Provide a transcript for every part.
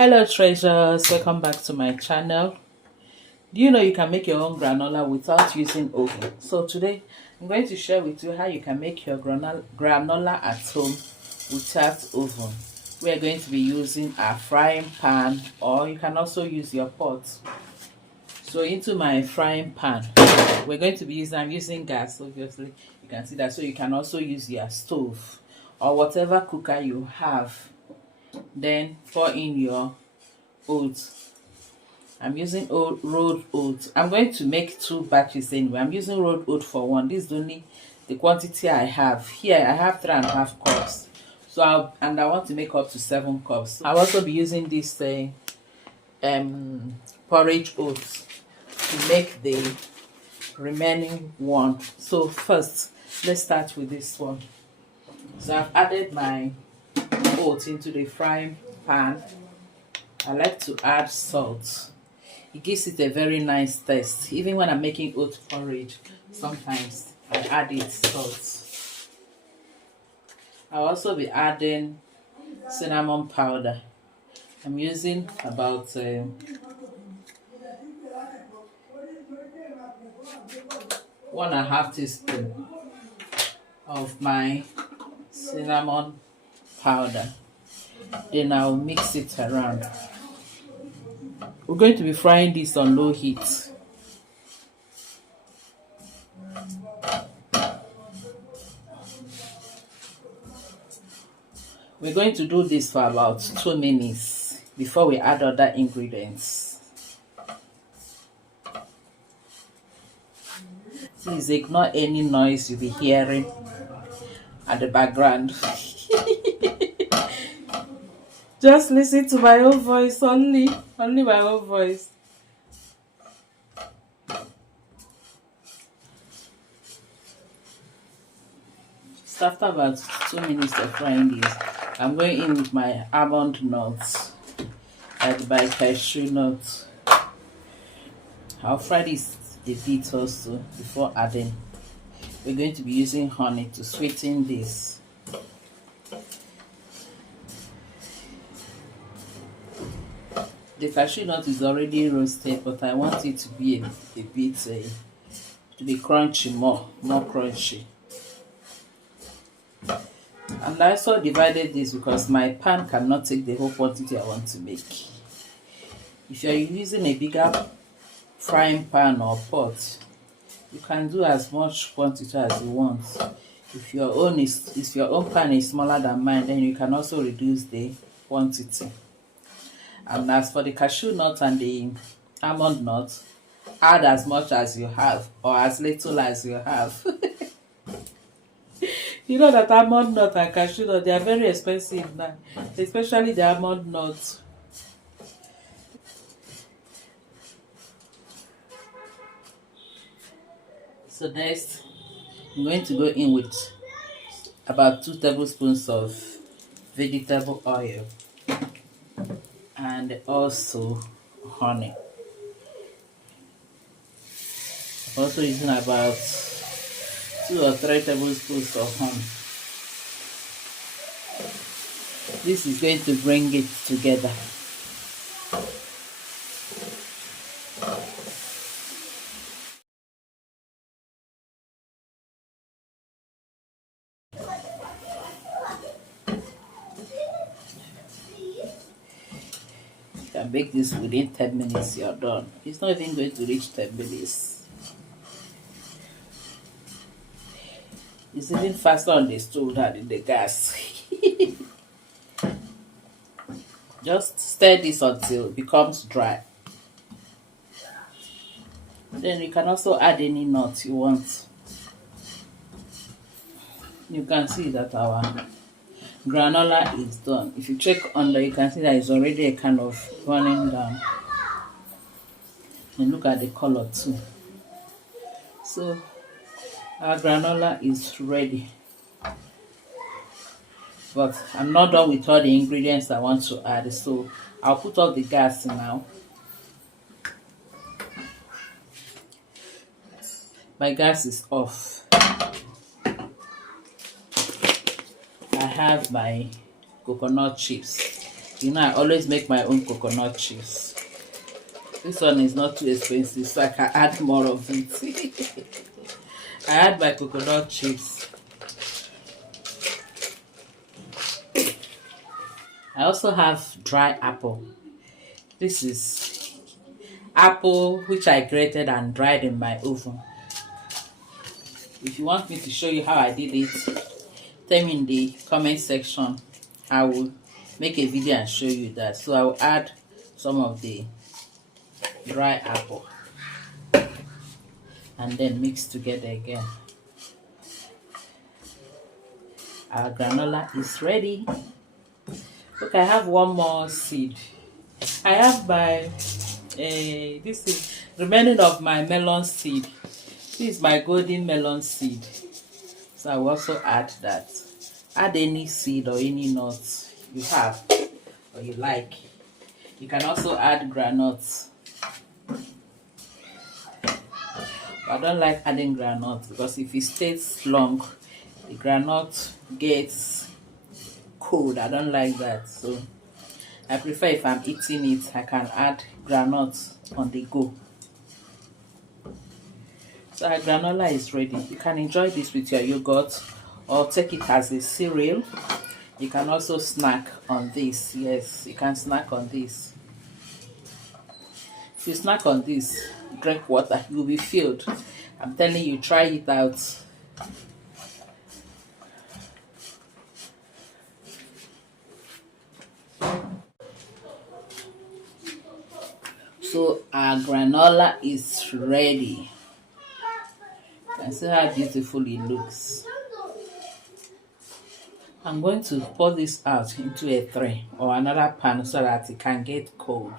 Hello treasures, welcome back to my channel. Do you know you can make your own granola without using oven? So today I'm going to share with you how you can make your granola at home without oven. We are going to be using a frying pan, or you can also use your pot. So into my frying pan, we're going to be using, I'm using gas, obviously you can see that. So you can also use your stove or whatever cooker you have. Then pour in your oats. I'm using rolled oats. I'm going to make 2 batches anyway. I'm using rolled oat for one. This is only the quantity I have. Here I have 3.5 cups. So I want to make up to 7 cups. I'll also be using this porridge oats to make the remaining one. So first, let's start with this one. So I've added my oats into the frying pan. I like to add salt. It gives it a very nice taste. Even when I'm making oat porridge, sometimes I add it salt. I'll also be adding cinnamon powder. I'm using about 1.5 teaspoons of my cinnamon powder. Then I'll mix it around. We're going to be frying this on low heat. We're going to do this for about 2 minutes before we add other ingredients. Please ignore any noise you'll be hearing at the background. Just listen to my own voice only my own voice. So after about 2 minutes of frying this, I'm going in with my almond nuts and my cashew nuts. I'll fry this a bit also before adding. We're going to be using honey to sweeten this. The cashew nut is already roasted, but I want it to be a bit to be crunchy, more crunchy. And I also divided this because my pan cannot take the whole quantity I want to make. If you're using a bigger frying pan or pot, you can do as much quantity as you want. If your own pan is smaller than mine, then you can also reduce the quantity. And as for the cashew nut and the almond nut, add as much as you have or as little as you have. You know that almond nut and cashew nut, they are very expensive now, especially the almond nut. So next, I'm going to go in with about 2 tablespoons of vegetable oil and also honey. Also using about 2 or 3 tablespoons of honey. This is going to bring it together. You can bake this within 10 minutes, you're done. It's not even going to reach 10 minutes. It's even faster on the stove than in the gas. Just stir this until it becomes dry. Then you can also add any nuts you want. You can see that our granola is done. If you check under, you can see that it's already a kind of running down. And look at the color too. So our granola is ready. But I'm not done with all the ingredients I want to add, so I'll put off the gas now. My gas is off. I have my coconut chips. You know, I always make my own coconut cheese. This one is not too expensive, so I can add more of it. I add my coconut chips. I also have dry apple. This is apple which I grated and dried in my oven. If you want me to show you how I did it, tell me in the comment section. I will make a video and show you that. So I will add some of the dry apple and then mix together again. Our granola is ready. Look, I have one more seed. I have my this is remaining of my melon seed. This is my golden melon seed. So I will also add that. Add any seed or any nuts you have or you like. You can also add granules. I don't like adding granules because if it stays long, the granite gets cold. I don't like that. So I prefer if I'm eating it, I can add granules on the go. So our granola is ready. You can enjoy this with your yogurt or take it as a cereal. You can also snack on this. Yes, you can snack on this. If you snack on this, drink water, you'll be filled. I'm telling you, try it out. So our granola is ready. You can see how beautiful it looks. I'm going to pour this out into a tray or another pan so that it can get cold.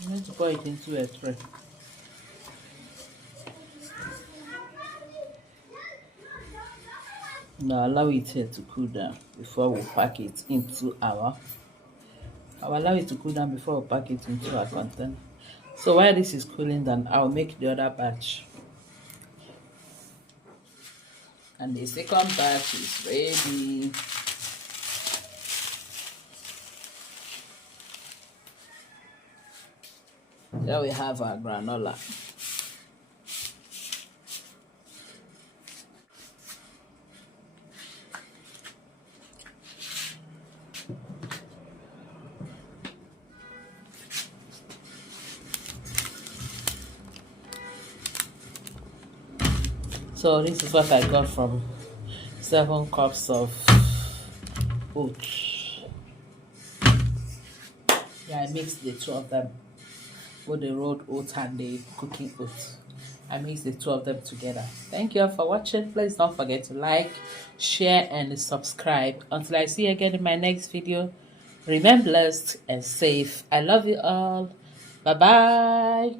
I'm going to pour it into a tray. Now allow it here to cool down before we pack it into our. I'll allow it to cool down before we pack it into our container. So while this is cooling down, I'll make the other batch. And the second batch is ready. There we have our granola. So this is what I got from 7 cups of oats. Yeah, I mixed the two of them, both the rolled oats and the cooking oats. I mixed the two of them together. Thank you all for watching. Please don't forget to like, share, and subscribe. Until I see you again in my next video, remain blessed and safe. I love you all. Bye bye.